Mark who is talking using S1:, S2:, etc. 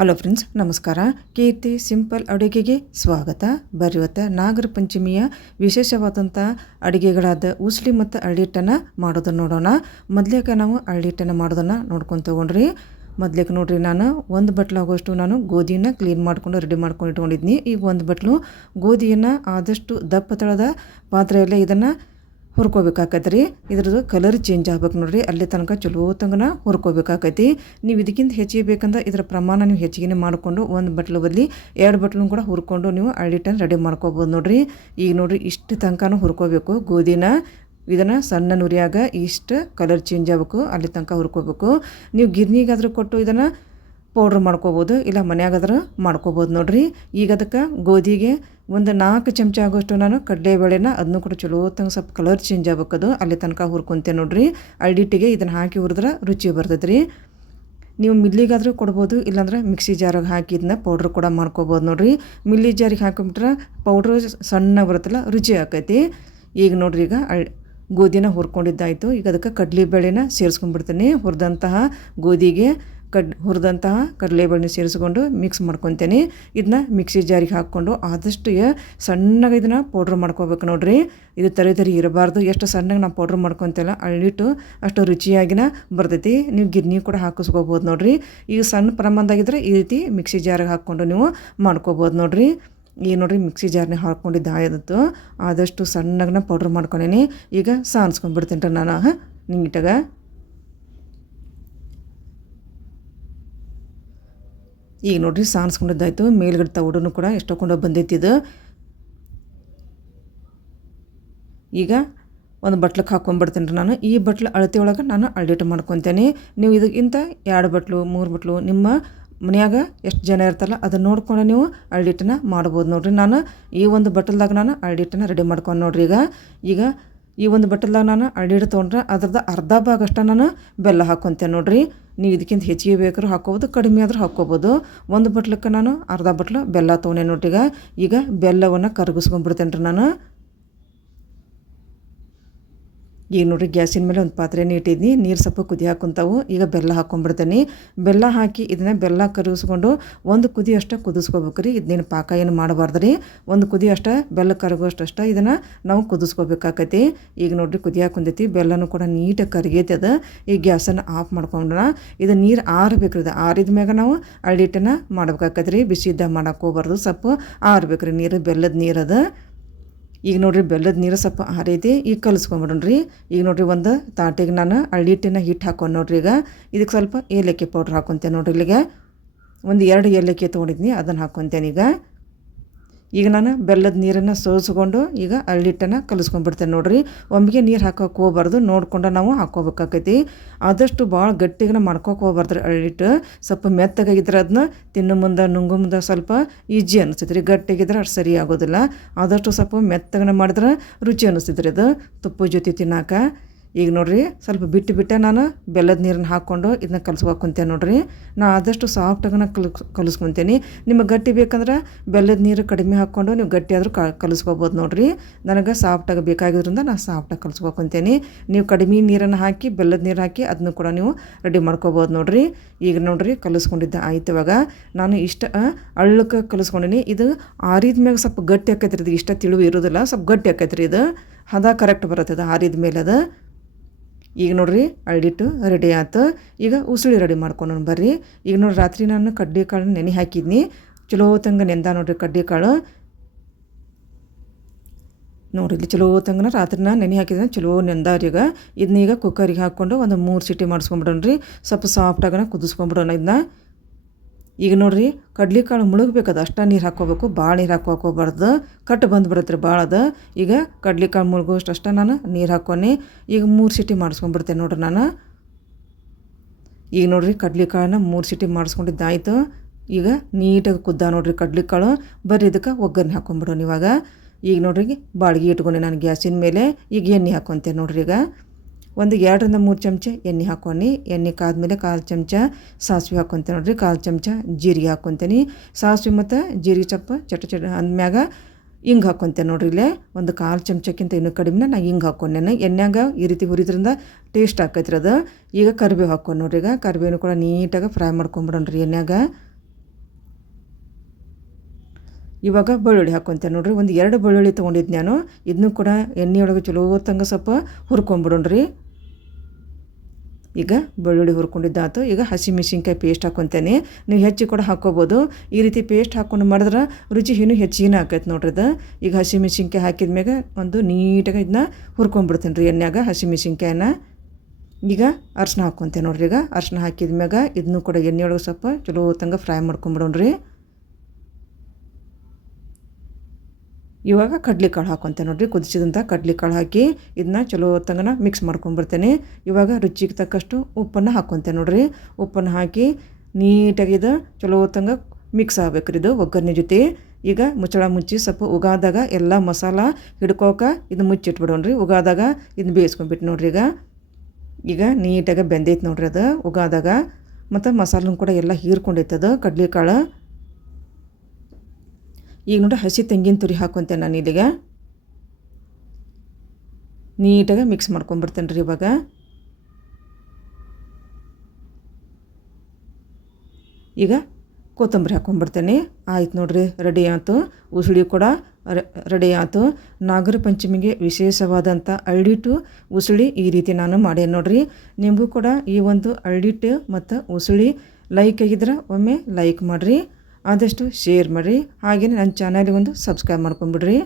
S1: Hello friends ನಮಸ್ಕಾರ. ಕೀರ್ತಿ simple ಅಡುಗೆಗೆ ಸ್ವಾಗತ. ಬರಿವತ್ತ ನಾಗರ ಪಂಚಮಿಯ ವಿಶೇಷವಾದಂಥ ಅಡುಗೆಗಳಾದ ಉಸ್ಲಿ ಮತ್ತು ಅಳ್ಳಿಟ್ಟನ್ನು ಮಾಡೋದನ್ನು ನೋಡೋಣ. ಮೊದಲೇಕ ನಾವು ಅಳ್ಳಿಟ್ಟನ್ನು ಮಾಡೋದನ್ನು ನೋಡ್ಕೊಂಡು ತೊಗೊಂಡ್ರಿ. ಮೊದ್ಲೇಕ ನೋಡ್ರಿ ನಾನು ಒಂದು ಬಟ್ಲಾಗುವಷ್ಟು ನಾನು ಗೋಧಿನ ಕ್ಲೀನ್ ಮಾಡ್ಕೊಂಡು ರೆಡಿ ಮಾಡ್ಕೊಂಡು ಇಟ್ಕೊಂಡಿದ್ನಿ. ಈಗ ಒಂದು ಬಟ್ಲು ಗೋಧಿಯನ್ನು ಆದಷ್ಟು ದಪ್ಪ ತಳದ ಪಾತ್ರೆಯಲ್ಲೇ ಇದನ್ನು ಹುರ್ಕೋಬೇಕಾಕೈತೆ ರೀ ಇದ್ರದ್ದು ಕಲರ್ ಚೇಂಜ್ ಆಗ್ಬೇಕು ನೋಡ್ರಿ. ಅಲ್ಲಿ ತನಕ ಚಲೋ ತಂಗನ ಹುರ್ಕೋಬೇಕಾಕೈತಿ ನೀವು ಇದಕ್ಕಿಂತ ಹೆಚ್ಚಿಗೆ ಬೇಕಂದ್ರೆ ಇದರ ಪ್ರಮಾಣ ನೀವು ಹೆಚ್ಚಿಗೆ ಮಾಡಿಕೊಂಡು ಒಂದು ಬಟ್ಲು ಬದಲಿ, ಎರಡು ಬಟ್ಲು ಕೂಡ ಹುರ್ಕೊಂಡು ನೀವು ಅಳ್ಳಿಟ್ಟನ್ನು ರೆಡಿ ಮಾಡ್ಕೋಬೋದು ನೋಡ್ರಿ. ಈಗ ನೋಡ್ರಿ ಇಷ್ಟು ತನಕನೂ ಹುರ್ಕೋಬೇಕು. ಗೋಧಿನ, ಇದನ್ನು ಸಣ್ಣ ನುರಿಯಾಗ ಇಷ್ಟು ಕಲರ್ ಚೇಂಜ್ ಆಗಬೇಕು. ಅಲ್ಲಿ ತನಕ ಹುರ್ಕೋಬೇಕು. ನೀವು ಗಿರ್ನಿಗಾದರೂ ಕೊಟ್ಟು ಇದನ್ನು ಪೌಡ್ರ್ ಮಾಡ್ಕೋಬೋದು, ಇಲ್ಲ ಮನೆಯಾಗಾದ್ರೆ ಮಾಡ್ಕೋಬೋದು ನೋಡಿರಿ. ಈಗ ಅದಕ್ಕೆ ಗೋಧಿಗೆ ಒಂದು ನಾಲ್ಕು ಚಮಚ ಆಗೋಷ್ಟು ನಾನು ಕಡಲೆಬೇಳೆನ ಅದನ್ನು ಕೂಡ ಚಲೋ ತಂಗ ಸ್ವಲ್ಪ ಕಲರ್ ಚೇಂಜ್ ಆಗ್ಬೇಕದು ಅಲ್ಲಿ ತನಕ ಹುರ್ಕೊಂತೆ ನೋಡಿರಿ. ಅಳ್ಳಿಟ್ಟಿಗೆ ಇದನ್ನು ಹಾಕಿ ಹುರಿದ್ರೆ ರುಚಿ ಬರ್ತೈತೆ ರೀ ನೀವು ಮಿಲ್ಲಿಗಾದರೂ ಕೊಡ್ಬೋದು, ಇಲ್ಲಾಂದ್ರೆ ಮಿಕ್ಸಿ ಜಾರಿಗೆ ಹಾಕಿ ಇದನ್ನ ಪೌಡ್ರ್ ಕೂಡ ಮಾಡ್ಕೋಬೋದು ನೋಡಿರಿ. ಮಿಲ್ಲಿ ಜಾರಿಗೆ ಹಾಕಿಬಿಟ್ರೆ ಪೌಡ್ರ್ ಸಣ್ಣ ಬರುತ್ತಲ್ಲ, ರುಚಿ ಆಕೈತಿ. ಈಗ ನೋಡ್ರಿ ಈಗ ಗೋಧಿನ ಹುರ್ಕೊಂಡಿದ್ದಾಯಿತು. ಈಗ ಅದಕ್ಕೆ ಕಡಲೆ ಬೇಳೆನ ಸೇರಿಸ್ಕೊಂಡ್ಬಿಡ್ತೀನಿ ಹುರಿದಂತಹ ಗೋಧಿಗೆ ಕಡ್ ಹುರಿದಂತಹ ಕಡಲೆಬೇಳೆ ಸೇರಿಸ್ಕೊಂಡು ಮಿಕ್ಸ್ ಮಾಡ್ಕೊತೇನೆ. ಇದನ್ನ ಮಿಕ್ಸಿ ಜಾರಿಗೆ ಹಾಕ್ಕೊಂಡು ಆದಷ್ಟು ಸಣ್ಣಗೆ ಇದನ್ನು ಪೌಡ್ರ್ ಮಾಡ್ಕೋಬೇಕು ನೋಡ್ರಿ. ಇದು ತರಿ ತರಿ ಇರಬಾರ್ದು. ಎಷ್ಟು ಸಣ್ಣಗೆ ನಾವು ಪೌಡ್ರ್ ಮಾಡ್ಕೊತೇಲ್ಲ ಅಳ್ಳಿಟ್ಟು ಅಷ್ಟು ರುಚಿಯಾಗಿನ ಬರ್ತೈತಿ. ನೀವು ಗಿರ್ನಿ ಕೂಡ ಹಾಕಿಸ್ಕೋಬೋದು ನೋಡ್ರಿ. ಈಗ ಸಣ್ಣ ಪ್ರಮಾಣದಾಗಿದ್ದರೆ ಈ ರೀತಿ ಮಿಕ್ಸಿ ಜಾರಿಗೆ ಹಾಕ್ಕೊಂಡು ನೀವು ಮಾಡ್ಕೋಬೋದು ನೋಡ್ರಿ. ಈಗ ನೋಡ್ರಿ ಮಿಕ್ಸಿ ಜಾರ್ನ ಹಾಕ್ಕೊಂಡಿದ್ದು ಆಯದತ್ತು. ಆದಷ್ಟು ಸಣ್ಣಗನ್ನ ಪೌಡ್ರ್ ಮಾಡ್ಕೊಂಡೇನಿ. ಈಗ ಸಾನ್ಸ್ಕೊಂಡ್ಬಿಡ್ತೀನಿ ರೀ ನಾನು ನೀಟಾಗ ಈಗ ನೋಡಿರಿ ಸಾನ್ಸ್ಕೊಂಡಿದ್ದಾಯ್ತು. ಮೇಲ್ಗಡೆ ತೌಡನು ಕೂಡ ಎಷ್ಟೊಂಡು ಬಂದೈತಿ ಇದು. ಈಗ ಒಂದು ಬಟ್ಲಕ್ಕೆ ಹಾಕ್ಕೊಂಡ್ಬಿಡ್ತೀನಿ ರೀ ನಾನು. ಈ ಬಟ್ಲು ಅಳತೆ ಒಳಗೆ ನಾನು ಅಳ್ಳಿಟ್ಟು ಮಾಡ್ಕೊತೇನೆ. ನೀವು ಇದಕ್ಕಿಂತ ಎರಡು ಬಟ್ಲು, ಮೂರು ಬಟ್ಲು ನಿಮ್ಮ ಮನ್ಯಾಗ ಎಷ್ಟು ಜನ ಇರ್ತಲ್ಲ ಅದನ್ನು ನೋಡ್ಕೊಂಡು ನೀವು ಅಳ್ಳಿಟ್ಟನ್ನ ಮಾಡ್ಬೋದು ನೋಡಿರಿ. ನಾನು ಈ ಒಂದು ಬಟ್ಟಲ್ದಾಗ ನಾನು ಅಳ್ಳಿಟ್ಟನ್ನ ರೆಡಿ ಮಾಡ್ಕೊಂಡು ನೋಡ್ರಿ ಈಗ. ಈಗ ಈ ಒಂದು ಬಟ್ಟಲ್ದಾಗ ನಾನು ಅಳ್ಳಿಟ್ಟು ತೊಗೊಂಡ್ರೆ ಅದ್ರದ್ದು ಅರ್ಧ ಭಾಗ ಅಷ್ಟ ನಾನು ಬೆಲ್ಲ ಹಾಕ್ಕೊತೇನೆ ನೋಡಿರಿ. ನೀವು ಇದಕ್ಕಿಂತ ಹೆಚ್ಚಿಗೆ ಬೇಕಾದ್ರೂ ಹಾಕ್ಕೋಬೋದು, ಕಡಿಮೆ ಆದರೂ ಹಾಕ್ಕೋಬೋದು. ಒಂದು ಬಟ್ಲಕ್ಕೆ ನಾನು ಅರ್ಧ ಬಟ್ಲು ಬೆಲ್ಲ ತೊಗೊಂಡೆ ನೋಡ್ರಿ ಈಗ. ಈಗ ಬೆಲ್ಲವನ್ನು ಕರಗಿಸ್ಕೊಂಡ್ಬಿಡ್ತೇನೆ ರೀ ನಾನು. ಈಗ ನೋಡಿರಿ ಗ್ಯಾಸಿನ ಮೇಲೆ ಒಂದು ಪಾತ್ರೆನೇ ಇಟ್ಟಿದ್ದೀನಿ ನೀರು ಸ್ವಲ್ಪ ಕುದಿ ಹಾಕೊಂತಾವು. ಈಗ ಬೆಲ್ಲ ಹಾಕ್ಕೊಂಡ್ಬಿಡ್ತೇನೆ ಬೆಲ್ಲ ಹಾಕಿ ಇದನ್ನ ಬೆಲ್ಲ ಕರಗಿಸ್ಕೊಂಡು ಒಂದು ಕುದಿ ಅಷ್ಟೇ ಕುದಿಸ್ಕೋಬೇಕು ರೀ ಇದನ್ನೇನು ಪಾಕ ಏನು ಮಾಡಬಾರ್ದು ರೀ ಒಂದು ಕುದಿ ಅಷ್ಟೇ ಬೆಲ್ಲ ಕರಗೋಷ್ಟು ಇದನ್ನು ನಾವು ಕುದಿಸ್ಕೋಬೇಕಾಕೈತಿ. ಈಗ ನೋಡ್ರಿ ಕುದಿ ಹಾಕೊಂಡೈತಿ ಬೆಲ್ಲನೂ ಕೂಡ ನೀಟಾಗಿ ಕರಗೈತಿ ಅದು. ಈ ಗ್ಯಾಸನ್ನು ಆಫ್ ಮಾಡ್ಕೊಂಡ್ರ ಇದು ನೀರು ಆರಬೇಕು ಇದು ಆರಿದ ಮ್ಯಾಗ ನಾವು ಅಳ್ಳಿಟ್ಟನ್ನು ಮಾಡ್ಬೇಕಾಕೈತಿ ರೀ ಬಿಸಿ ಇದ್ದಾಗ ಮಾಡೋಕೆ ಹೋಗ್ಬಾರ್ದು. ಸ್ವಲ್ಪ ಆರಬೇಕು ರೀ ನೀರು ಬೆಲ್ಲದ ನೀರದು ಈಗ ನೋಡ್ರಿ ಬೆಲ್ಲದ ನೀರು ಸ್ವಲ್ಪ ಹರೈತಿ, ಈಗ ಕಲಿಸ್ಕೊಂಬಿಡ್ರಿ ಈಗ ನೋಡ್ರಿ ಒಂದು ತಾಟಿಗೆ ನಾನು ಅಳ್ಳಿಟ್ಟಿನ ಹಿಟ್ಟು ಹಾಕೊಂಡು ನೋಡ್ರಿ ಈಗ. ಇದಕ್ಕೆ ಸ್ವಲ್ಪ ಏಲಕ್ಕಿ ಪೌಡ್ರ್ ಹಾಕೊತೇನೆ ನೋಡ್ರಿ ಇಲ್ಲಿಗೆ. ಒಂದು ಎರಡು ಏಲಕ್ಕಿ ತೊಗೊಂಡಿದ್ನಿ, ಅದನ್ನು ಹಾಕ್ಕೊತೇನೆ ಈಗ. ಈಗ ನಾನು ಬೆಲ್ಲದ ನೀರನ್ನು ಸೋಸ್ಕೊಂಡು ಈಗ ಅಳ್ಳಿಟ್ಟನ್ನು ಕಲಿಸ್ಕೊಂಡ್ಬಿಡ್ತೇನೆ ನೋಡ್ರಿ. ಒಮ್ಮೆಗೆ ನೀರು ಹಾಕೋಕೆ ಹೋಗ್ಬಾರ್ದು, ನೋಡ್ಕೊಂಡು ನಾವು ಹಾಕೋಬೇಕಾಕೈತಿ ಆದಷ್ಟು ಭಾಳ ಗಟ್ಟಿಗನ ಮಾಡ್ಕೋಕೆ ಹೋಗ್ಬಾರ್ದು ರೀ ಅಳ್ಳಿಟ್ಟು ಸ್ವಲ್ಪ ಮೆತ್ತಗಾಗಿದ್ರೆ ಅದನ್ನ ತಿನ್ನು ಮುಂದೆ, ನುಂಗು ಮುಂದೆ ಸ್ವಲ್ಪ ಈಜಿ ಅನಿಸ್ತೈತೆ ರೀ ಗಟ್ಟಿಗಿದ್ರೆ ಅಷ್ಟು ಸರಿ ಆಗೋದಿಲ್ಲ. ಆದಷ್ಟು ಸ್ವಲ್ಪ ಮೆತ್ತಗನ ಮಾಡಿದ್ರೆ ರುಚಿ ಅನಿಸ್ತೈತ್ರಿ ಅದು. ತುಪ್ಪದ ಜೊತೆ ತಿನ್ನಾಕ. ಈಗ ನೋಡಿರಿ, ಸ್ವಲ್ಪ ಬಿಟ್ಟು ಬಿಟ್ಟೆ ನಾನು, ಬೆಲ್ಲದ ನೀರನ್ನು ಹಾಕ್ಕೊಂಡು ಇದನ್ನ ಕಲ್ಸ್ಕೊಕೊಂತೇನೆ ನೋಡಿರಿ. ನಾ ಆದಷ್ಟು ಸಾಫ್ಟಾಗನ ಕಲ್, ಕಲಸ್ಕೊತೀನಿ. ನಿಮಗೆ ಗಟ್ಟಿ ಬೇಕಂದ್ರೆ ಬೆಲ್ಲದ ನೀರು ಕಡಿಮೆ ಹಾಕ್ಕೊಂಡು ನೀವು ಗಟ್ಟಿ ಆದರೂ ಕಲಿಸ್ಕೋಬೋದು ನೋಡಿರಿ. ನನಗೆ ಸಾಫ್ಟಾಗಿ ಬೇಕಾಗಿದ್ರಿಂದ ನಾನು ಸಾಫ್ಟಾಗಿ ಕಲಿಸ್ಕೊತೀನಿ ನೀವು ಕಡಿಮೆ ನೀರನ್ನು ಹಾಕಿ, ಬೆಲ್ಲದ ನೀರು ಹಾಕಿ ಅದನ್ನು ಕೂಡ ನೀವು ರೆಡಿ ಮಾಡ್ಕೋಬೋದು ನೋಡಿರಿ. ಈಗ ನೋಡಿರಿ, ಕಲಿಸ್ಕೊಂಡಿದ್ದ ಆಯ್ತು ಇವಾಗ. ನಾನು ಇಷ್ಟ ಅಳ್ಳಕ್ಕೆ ಕಲಿಸ್ಕೊಂಡಿನಿ. ಇದು ಆರಿದ ಮ್ಯಾಗ ಸ್ವಲ್ಪ ಗಟ್ಟಿ ಆಕೈತ್ರಿ ಇದು. ಇಷ್ಟ ತಿಳಿವು ಇರೋದಿಲ್ಲ, ಸ್ವಲ್ಪ ಗಟ್ಟಿ ಆಕೈತ್ರಿ ಇದು. ಹದ ಕರೆಕ್ಟ್ ಬರುತ್ತೆ ಅದು ಆರಿದ ಮೇಲೆ ಅದು. ಈಗ ನೋಡ್ರಿ ಅಳ್ಳಿಟ್ಟು ರೆಡಿ ಆಯ್ತು ಈಗ ಉಸುಳಿ ರೆಡಿ ಮಾಡ್ಕೊಂಡು ಬರ್ರಿ. ಈಗ ನೋಡಿ ರಾತ್ರಿ ನಾನು ಕಡ್ಡಿ ಕಾಳು ನೆನೆ ಹಾಕಿದ್ನಿ. ಚಲೋ ತಂಗ ನೆಂದ ನೋಡ್ರಿ ಕಡ್ಡಿ ಕಾಳು. ನೋಡಿರಿ ಇಲ್ಲಿ ಚಲೋ ತಂಗನ ರಾತ್ರಿನ ನೆನೆ ಹಾಕಿದ್ರೆ ಚಲೋ ನೆಂದಾರಿ ಈಗ. ಇದನ್ನ ಈಗ ಕುಕ್ಕರಿಗೆ ಹಾಕ್ಕೊಂಡು ಒಂದು ಮೂರು ಸಿಟಿ ಮಾಡಿಸ್ಕೊಂಬಿಡೋಣ್ರಿ. ಸ್ವಲ್ಪ ಸಾಫ್ಟಾಗನ ಕುದಿಸ್ಕೊಂಬಿಡೋಣ ಇದನ್ನ ಈಗ ನೋಡ್ರಿ, ಕಡ್ಲಿಕಾಳು ಮುಳುಗಬೇಕದು, ಅಷ್ಟೇ ನೀರು ಹಾಕ್ಕೋಬೇಕು ಭಾಳ ನೀರು ಹಾಕೋ ಹಾಕೋಬಾರ್ದು ಕಟ್ಟು ಬಂದುಬಿಡತ್ತೆ ರೀ ಭಾಳ ಅದು. ಈಗ ಕಡ್ಲಿಕಾಳು ಮುಳುಗೋಷ್ಟು ಅಷ್ಟೇ ನಾನು ನೀರು ಹಾಕೋನಿ ಈಗ ಮೂರು ಸಿಟಿ ಮಾಡಿಸ್ಕೊಂಡ್ಬಿಡ್ತೇನೆ ನೋಡ್ರಿ ನಾನು. ಈಗ ನೋಡ್ರಿ, ಕಡ್ಲಿಕಾಳನ್ನ ಮೂರು ಸಿಟಿ ಮಾಡಿಸ್ಕೊಂಡಿದ್ದಾಯಿತು. ಈಗ ನೀಟಾಗಿ ಕುದ್ದ ನೋಡ್ರಿ ಕಡ್ಲಿಕಾಳು, ಬರ್ರಿ ಇದಕ್ಕೆ ಒಗ್ಗರಣೆ ಹಾಕ್ಕೊಂಬಿಡೋಣ ಇವಾಗ. ಈಗ ನೋಡ್ರಿ ಬಾಡಿಗೆ ಇಟ್ಕೊಂಡೆ ನಾನು ಗ್ಯಾಸಿನ ಮೇಲೆ, ಈಗ ಎಣ್ಣೆ ಹಾಕೊತೇನೆ ನೋಡ್ರಿ ಈಗ. ಒಂದು ಎರಡರಿಂದ ಮೂರು ಚಮಚ ಎಣ್ಣೆ ಹಾಕ್ಕೊಂಡು ಎಣ್ಣೆ ಕಾದ್ಮೇಲೆ ಕಾಲು ಚಮಚ ಸಾಸಿವೆ ಹಾಕೊತೀನಿ ನೋಡಿರಿ. ಕಾಲು ಚಮಚ ಜೀರಿಗೆ ಹಾಕ್ಕೊತೀನಿ. ಸಾಸಿವೆ ಮತ್ತು ಜೀರಿಗೆ ಚಪ್ಪ ಚಟ ಚಟ ಅಂದಮ್ಯಾಗ ಹಿಂಗೆ ಹಾಕ್ಕೊಂತೆ ನೋಡ್ರಿ ಇಲ್ಲೇ. ಒಂದು ಕಾಲು ಚಮಚಕ್ಕಿಂತ ಇನ್ನೂ ಕಡಿಮೆ ನಾ ಹಿಂಗೆ ಹಾಕ್ಕೊಂಡೇನೆ. ಎಣ್ಣೆಗ ಈ ರೀತಿ ಹುರಿದ್ರಿಂದ ಟೇಸ್ಟ್ ಆಕೈತ್ರಿ ಅದು. ಈಗ ಕರಿಬೇವು ಹಾಕ್ಕೊಂಡು ನೋಡ್ರಿ ಈಗ. ಕರಿಬೇವು ಕೂಡ ನೀಟಾಗಿ ಫ್ರೈ ಮಾಡ್ಕೊಂಬಿಡೋಣ್ರಿ ಎಣ್ಣೆಗ ಇವಾಗ ಬೆಳ್ಳುಳ್ಳಿ ಹಾಕ್ಕೊಂತೆ ನೋಡ್ರಿ. ಒಂದು ಎರಡು ಬೆಳ್ಳುಳ್ಳಿ ತೊಗೊಂಡಿದ್ದು ನಾನು. ಇದನ್ನು ಕೂಡ ಎಣ್ಣೆಯೊಳಗೆ ಚಲೋ ತಂಗ ಸ್ವಲ್ಪ ಹುರ್ಕೊಂಬಿಡೋಣ್ರಿ ಈಗ ಬೆಳ್ಳುಳ್ಳಿ ಹುರ್ಕೊಂಡಿದ್ದಾತು. ಈಗ ಹಸಿಮೆಣಸಿನ್ಕಾಯಿ ಪೇಸ್ಟ್ ಹಾಕೊತೇನೆ. ನೀವು ಹೆಚ್ಚಿ ಕೂಡ ಹಾಕ್ಕೋಬೋದು ಈ ರೀತಿ ಪೇಸ್ಟ್ ಹಾಕ್ಕೊಂಡು ಮಾಡಿದ್ರೆ ರುಚಿ ಇನ್ನೂ ಹೆಚ್ಚಿನ ಆಕೈತೆ ನೋಡ್ರಿ ಅದು. ಈಗ ಹಸಿಮೆಣಸಿನ್ಕಾಯಿ ಹಾಕಿದ ಮ್ಯಾಗ ಒಂದು ನೀಟಾಗಿ ಇದನ್ನ ಹುರ್ಕೊಂಡ್ಬಿಡ್ತೇನೆ ರೀ ಎಣ್ಣೆಯಾಗ ಹಸಿಮೆಣಸಿನ್ಕಾಯನ್ನ ಈಗ ಅರ್ಶಿನ ಹಾಕೊತೇನೆ ನೋಡ್ರಿ ಈಗ. ಅರ್ಶಿನ ಹಾಕಿದ ಮ್ಯಾಗ ಇದನ್ನು ಕೂಡ ಎಣ್ಣೆಯೊಳಗೆ ಸ್ವಲ್ಪ ಚಲೋ ತಂಗ ಫ್ರೈ ಮಾಡ್ಕೊಂಬಿಡೋಣ್ರಿ ಇವಾಗ ಕಡ್ಲೆಕಾಳು ಹಾಕೊತೇನೆ ನೋಡಿರಿ ಕುದಿಸಿದಂಥ ಕಡ್ಲೆಕಾಳು ಹಾಕಿ ಇದನ್ನ ಚಲೋ ತಂಗನ ಮಿಕ್ಸ್ ಮಾಡ್ಕೊಂಬರ್ತೇನೆ ಇವಾಗ ರುಚಿಗೆ ತಕ್ಕಷ್ಟು ಉಪ್ಪನ್ನು ಹಾಕ್ಕೊತೇನೆ ನೋಡಿರಿ. ಉಪ್ಪನ್ನು ಹಾಕಿ ನೀಟಾಗಿ ಇದು ಚಲೋ ತಂಗ ಮಿಕ್ಸ್ ಆಗ್ಬೇಕ್ರಿ ಇದು ಒಗ್ಗರಣೆ ಜೊತೆ. ಈಗ ಮುಚ್ಚಳ ಮುಚ್ಚಿ ಸ್ವಲ್ಪ ಉಗಾದಾಗ ಎಲ್ಲ ಮಸಾಲ ಹಿಡ್ಕೋಕ ಇದು ಮುಚ್ಚಿಟ್ಬಿಡೋಣ್ರಿ. ಉಗಾದಾಗ ಇದನ್ನ ಬೇಯಿಸ್ಕೊಂಡ್ಬಿಟ್ಟು ನೋಡ್ರಿ ಈಗ. ಈಗ ನೀಟಾಗಿ ಬೆಂದೈತೆ ನೋಡಿರಿ ಅದು ಉಗಾದಾಗ. ಮತ್ತು ಮಸಾಲೂ ಕೂಡ ಎಲ್ಲ ಹೀರ್ಕೊಂಡೈತದು ಕಡ್ಲೆಕಾಳು. ಈಗ ನೋಡಿ ಹಸಿ ತೆಂಗಿನ ತುರಿ ಹಾಕೊತೆ ನಾನು ಇಲ್ಲಿಗೆ. ನೀಟಾಗಿ ಮಿಕ್ಸ್ ಮಾಡ್ಕೊಂಬರ್ತೇನೆ ರೀ ಇವಾಗ. ಈಗ ಕೊತ್ತಂಬರಿ ಹಾಕ್ಕೊಂಬರ್ತೇನೆ ಆಯ್ತು ನೋಡಿರಿ ರೆಡಿ ಆಯಿತು. ಉಸುಳಿ ಕೂಡ ರೆಡಿ ಆಯಿತು. ನಾಗರ ಪಂಚಮಿಗೆ ವಿಶೇಷವಾದಂಥ ಅಳ್ಳಿಟ್ಟು ಉಸುಳಿ ಈ ರೀತಿ ನಾನು ಮಾಡೇನೆ ನೋಡಿರಿ. ನಿಮಗೂ ಕೂಡ ಈ ಒಂದು ಅಳ್ಳಿಟ್ಟು ಮತ್ತು ಉಸುಳಿ ಲೈಕ್ ಆಗಿದ್ರೆ ಒಮ್ಮೆ ಲೈಕ್ ಮಾಡಿರಿ. ಆದಷ್ಟು ಶೇರ್ ಮಾಡಿರಿ. ಹಾಗೆಯೇ ನನ್ನ ಚಾನಲ್ಗೆ ಒಂದು ಸಬ್ಸ್ಕ್ರೈಬ್ ಮಾಡ್ಕೊಂಬಿಡ್ರಿ